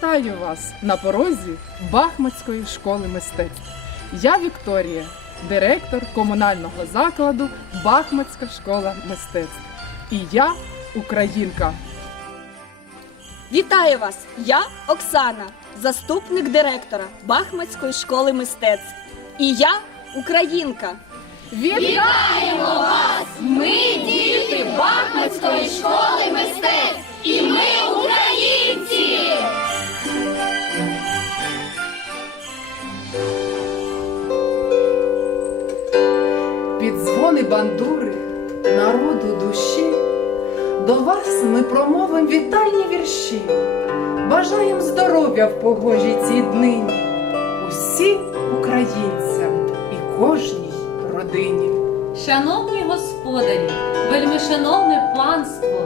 Вітаю вас на порозі Бахмутської школи мистецтв. Я Вікторія, директор комунального закладу Бахмутська школа мистецтв. І я українка. Вітаю вас! Я Оксана, заступник директора Бахмацької школи мистецтв. І я українка. Вітаємо вас! Ми діти Бахмутської школи до вас ми промовим вітальні вірші. Бажаєм здоров'я в погожій цій днині усім українцям і кожній родині. Шановні господарі, вельмишановне панство,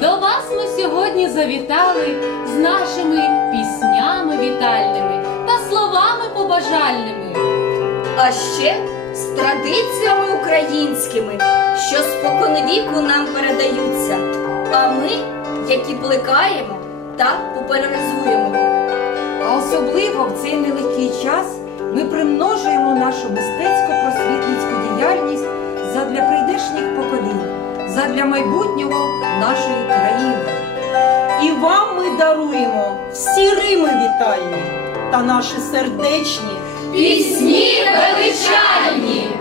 до вас ми сьогодні завітали з нашими піснями вітальними та словами побажальними. А ще з традиціями українськими, що споконвіку нам передаються. А ми, які плекаємо та популяризуємо. А особливо в цей нелегкий час ми примножуємо нашу мистецько-просвітницьку діяльність задля прийдешніх поколінь, задля майбутнього нашої країни. І вам ми даруємо всі Рими вітальні та наші сердечні Пісні величальні!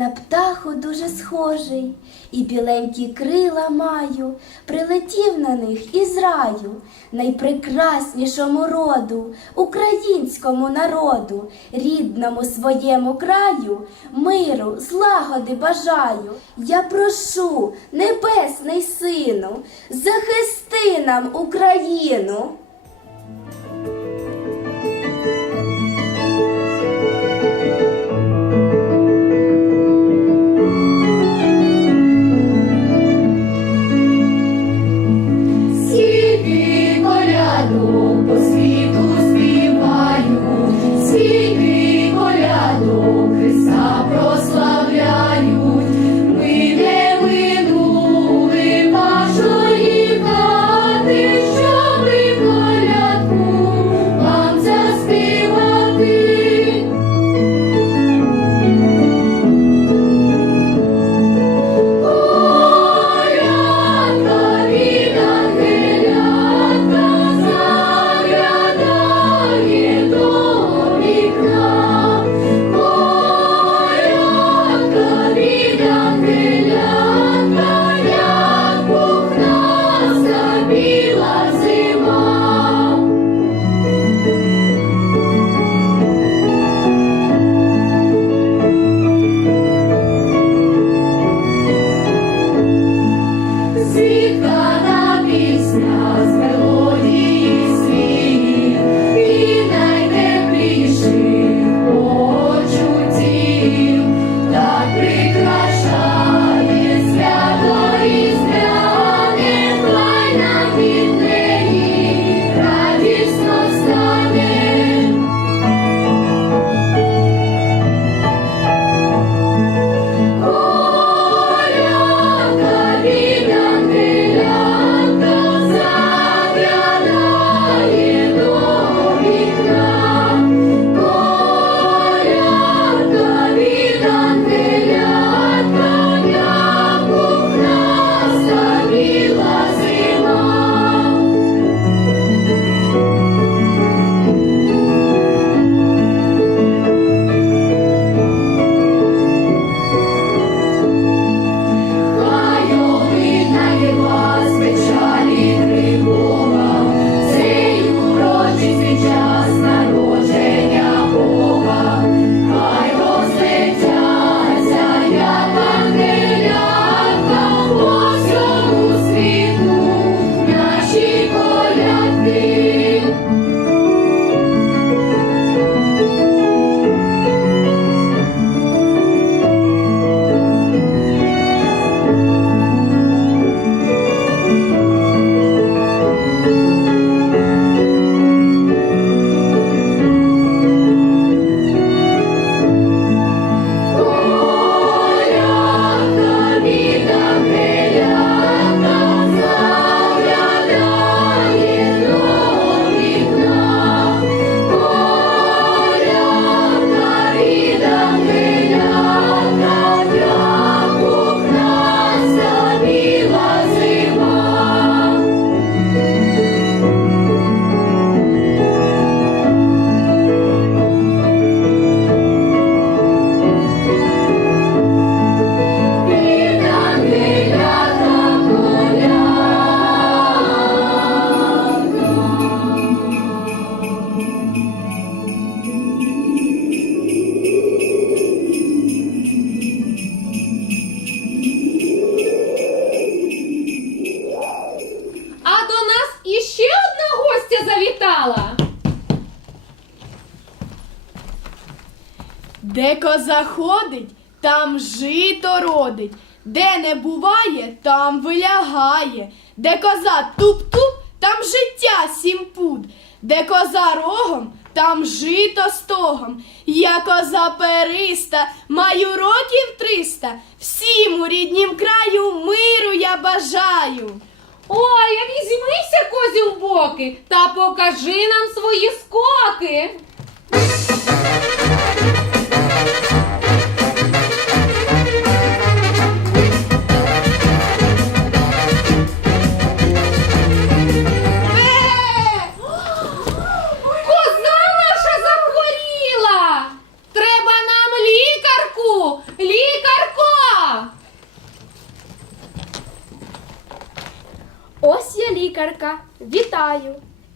На птаху дуже схожий, і біленькі крила маю, прилетів на них із раю, найпрекраснішому роду, українському народу, рідному своєму краю, миру, злагоди бажаю. Я прошу, небесний сину, захисти нам Україну. Буває, там вилягає, де коза туп-туп, там життя сім пуд, де коза рогом, там жито стогом. Я коза периста, маю років триста, всім у ріднім краю миру я бажаю. Ой, а візьмися козі в боки та покажи нам свої скоки.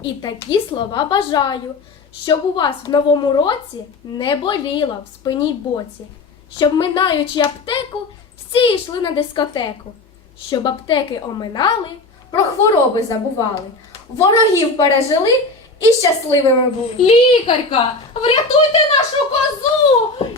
І такі слова бажаю, щоб у вас в новому році не боліло в спині боці, щоб, минаючи аптеку, всі йшли на дискотеку, щоб аптеки оминали, про хвороби забували, ворогів пережили і щасливими були. Лікарка, врятуйте нашу козу!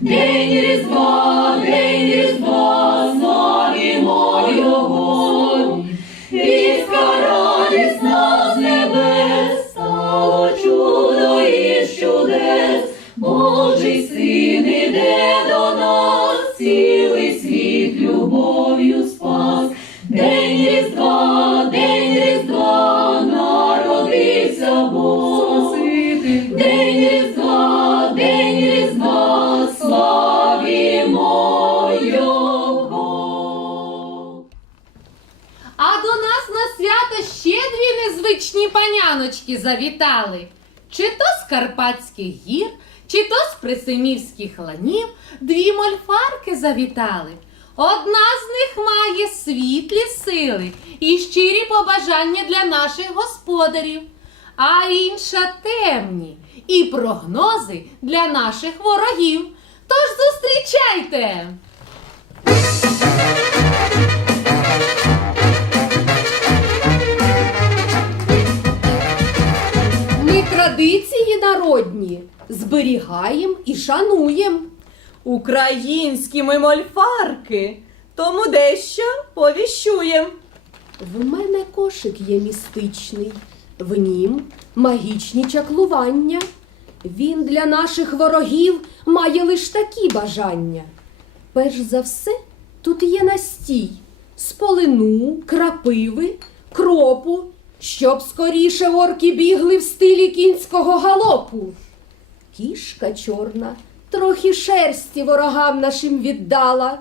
День Різдва, свято ще дві незвичні паняночки завітали. Чи то з Карпатських гір, чи то з Присимівських ланів дві мольфарки завітали. Одна з них має світлі сили і щирі побажання для наших господарів, а інша темні і прогнози для наших ворогів. Тож зустрічайте! Традиції народні зберігаємо і шануємо. Українські ми мольфарки, тому дещо повіщуєм. В мене кошик є містичний, в нім магічні чаклування. Він для наших ворогів має лиш такі бажання. Перш за все, тут є настій з полину, крапиви, кропу, щоб скоріше орки бігли в стилі кінського галопу. Кішка чорна трохи шерсті ворогам нашим віддала,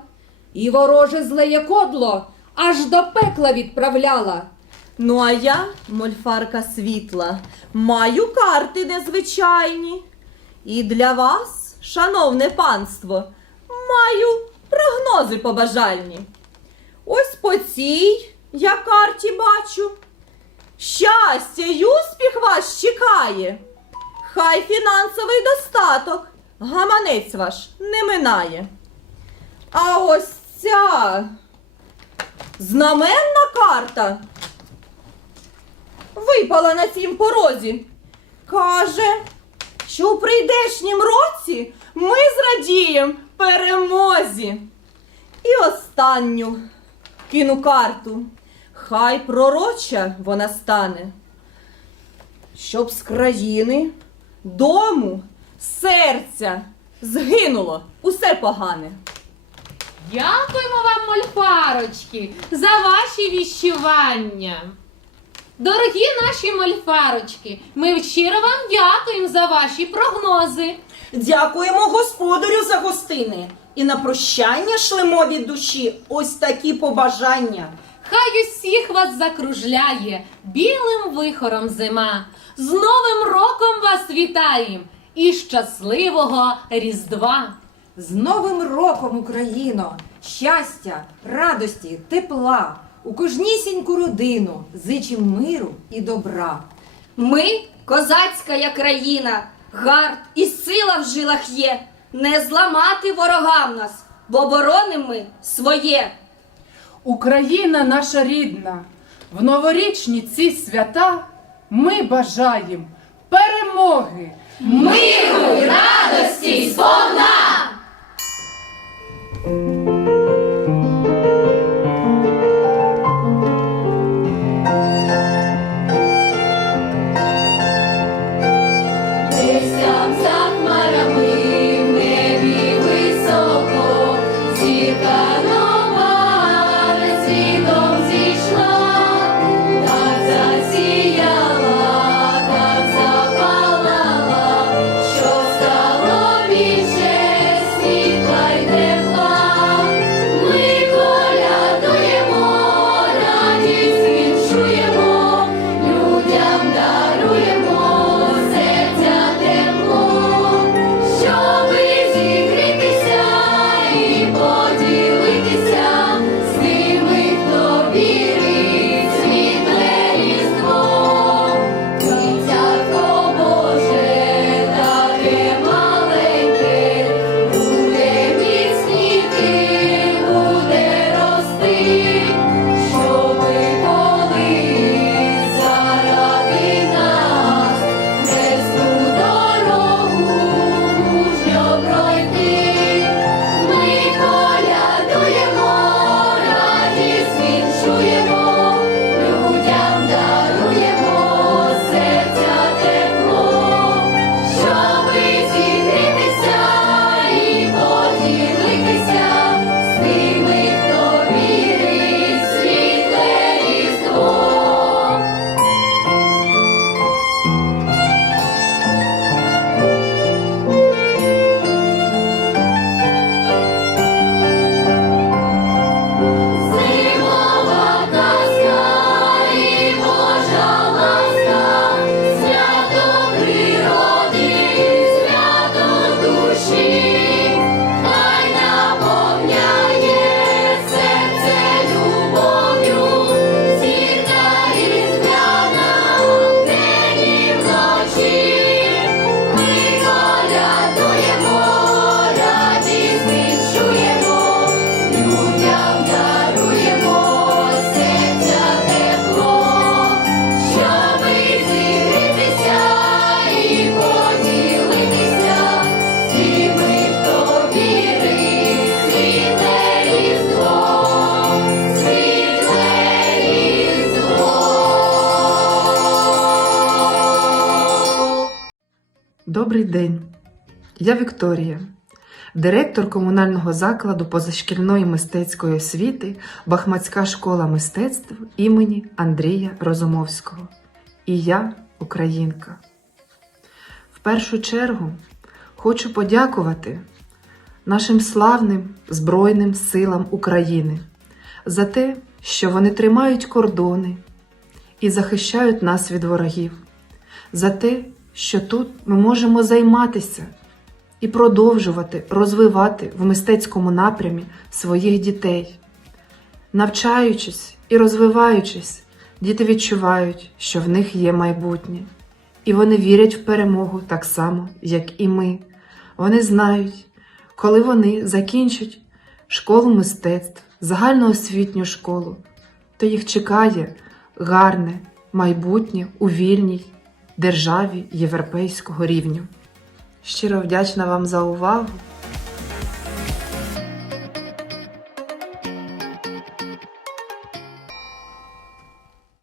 і вороже злеє кодло аж до пекла відправляла. Ну а я, мольфарка світла, маю карти незвичайні. І для вас, шановне панство, маю прогнози побажальні. Ось по цій я карті бачу. Щастя й успіх вас чекає. Хай фінансовий достаток, гаманець ваш не минає. А ось ця знаменна карта випала на цім порозі. Каже, що у прийдешнім році ми зрадієм перемозі. І останню кину карту. Хай пророча вона стане. Щоб з країни, дому, серця згинуло усе погане. Дякуємо вам, мольфарочки, за ваші віщування. Дорогі наші мольфарочки, ми щиро вам дякуємо за ваші прогнози. Дякуємо господарю за гостини. І на прощання шлемо від душі ось такі побажання. Хай усіх вас закружляє білим вихором зима. З Новим роком вас вітаєм і щасливого Різдва! З Новим роком, Україно! Щастя, радості, тепла! У кожнісіньку родину зичим миру і добра. Ми козацька країна, гард і сила в жилах є. Не зламати ворогам нас, бо бороним ми своє. Україна наша рідна, в новорічні ці свята ми бажаємо перемоги. Миру радості сповна! Добрий день. Я Вікторія, директор комунального закладу позашкільної мистецької освіти Бахмацька школа мистецтв імені Андрія Розумовського. І я українка. В першу чергу хочу подякувати нашим славним Збройним силам України за те, що вони тримають кордони і захищають нас від ворогів, за те, що тут ми можемо займатися і продовжувати розвивати в мистецькому напрямі своїх дітей. Навчаючись і розвиваючись, діти відчувають, що в них є майбутнє, і вони вірять в перемогу так само, як і ми. Вони знають, коли вони закінчать школу мистецтв, загальноосвітню школу, то їх чекає гарне майбутнє у вільній державі європейського рівня. Щиро вдячна вам за увагу